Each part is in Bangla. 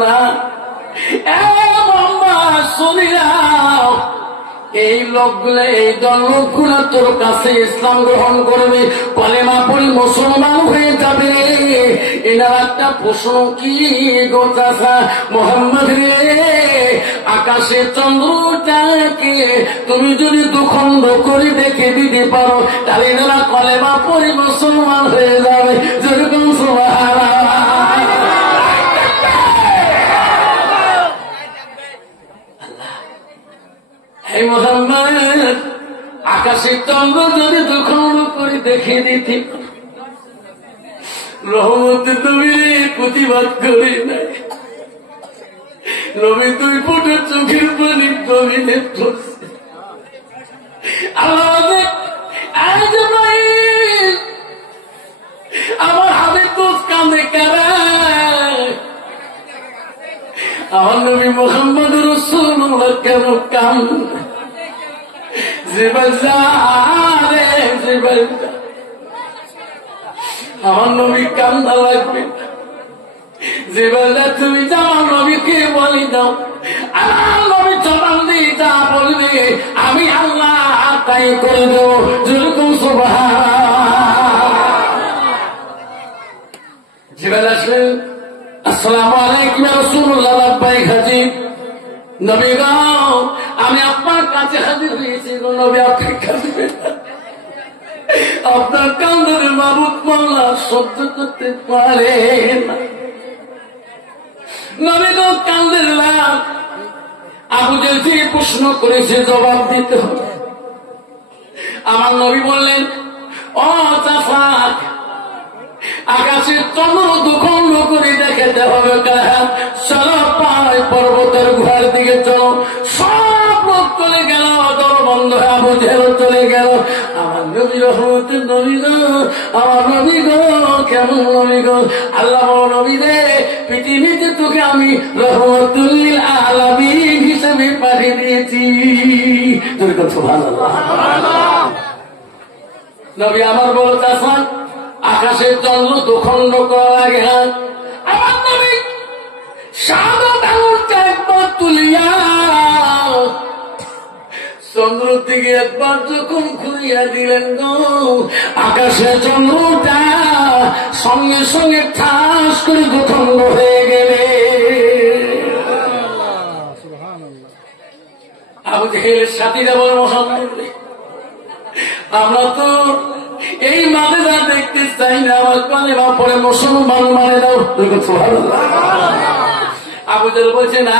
না এই লোকগুলো এই লোকগুলো তোর কাছে ইসলাম গ্রহণ করবে, কলেমা পড়ি মুসলমান হয়ে যাবে। এনার একটা প্রশ্ন কি গো চাচা মোহাম্মদ রে, আকাশে চন্দ্রটাকে তুমি যদি দুখণ্ড করে দেখে দিতে পারো তাহলে এনারা কলেমা পড়ি মুসলমান হয়ে যাবে। যেরকম মোহাম্মদ আকাশের চন্দ্র যদি দুখণ্ড করে দেখে দিতে রহমতের নবীর প্রতিবাদ করি নাই, নবী দুই ফুটের চোখের পানি জমিনে পড়ছে। আমার হাতে দোষ কাঁদে কারা, আমার নবী মুহাম্মদ রাসূলুল্লাহ কেন কান্দে? আমার নবী কান্দা লাগবে যে বেলা তুমি যাও নবীকে বলি দাও, আমার নবী জবান দিয়ে যা বলবে আমি আল্লাহ তাই করে দেবো। যেরকম যে বেলা আসলেন আসসালামু আলাইকুম ইয়া রাসূলুল্লাহ, লাব্বাইক হাজির নবী গো আমি আপনার কাছে হাজির হয়েছি গো নবী, আপনি কাঁদবেন আপনার কান্দরে মাবুদ মাওলা সহ্য করতে পারে না। নবী গো কান্দের লাভ আবু জেহেল থেকে প্রশ্ন করেছে জবাব দিতে হবে। আমার নবী বললেন ও চাচা আকাশের চন্দ্র দুখণ্ড করে দেখাতে হবে, চলো পাহাড় পর্বতের গুহার দিকে চলো। সব লোক চলে গেল, দর বন্ধ হয়ে আবু জেহেল চলে গেল। আমার নবী রহমতের নবী গো, আমার নবী গো কেমন নবী গো, আল্লাহ নবী রে পৃথিবীতে তোকে আমি রহমতুল লিল আলামিন হিসেবে পাঠিয়ে দিয়েছি। তোর কথা ভালো নবী আমার বলো চাষা আকাশের চন্দ্র দুখণ্ড করা লাগে। হ্যাঁ আমার নবী শাহাদাত আঙুলটা একবার তুলিয়া চন্দ্র দিকে একবার যখন ঘুরিয়া দিলেন গো, আকাশের চন্দ্রটা সঙ্গে সঙ্গে ঠাস করে দুখণ্ড হয়ে গেলে। আবু জেহেলের সাথীরা বলে মোহাম্মদ আমরা তো এই মাঝে দেখতে চাই না, আমার কলেমা পড়ে মুসলমান মানে দাও। আবু জেহেল বলছে না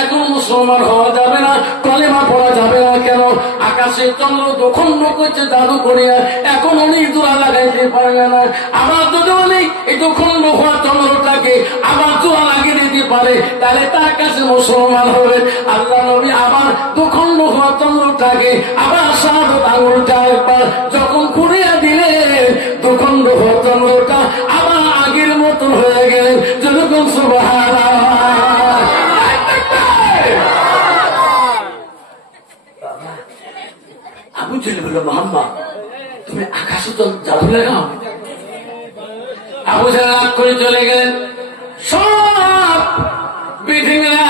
এখন মুসলমান হওয়া যাবে না, কলেমা পড়া যাবে না। কেন? আকাশের চন্দ্র দুখণ্ড করছে জাদু করিয়া, এখন অনেক জোড়া লাগাইতে পারবে না। আবার যদি অনেক এই দুখণ্ড হওয়া চন্দ্রটাকে আবার জোড়া লাগিয়ে দিতে পারে তাহলে তার কাছে মুসলমান হবে। আল্লাহ নবী আবার দুখণ্ড হওয়া চন্দ্রটাকে আবার শাহাদাত আঙুলটা একবার যখন ঘুরিয়া দিলে দুখণ্ড হওয়া চন্দ্রটা আবার আগের মতো হয়ে গেলেন। যেরকম সুবহানাল্লাহ। আবু জেহেল বলল মোহাম্মদ তুমি আকাশে তো জ্বালানি লাগাও। আবু জেহেল রাগ করে চলে গেলেন। সব পৃথিবীরা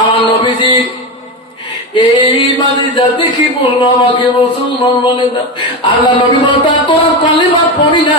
আমার নবীজি এই মাঝে যা দেখি বললো আমাকে মুসলমান বলে না। আল্লাহ নবী বলতা তোরা কালিমা পড়ি না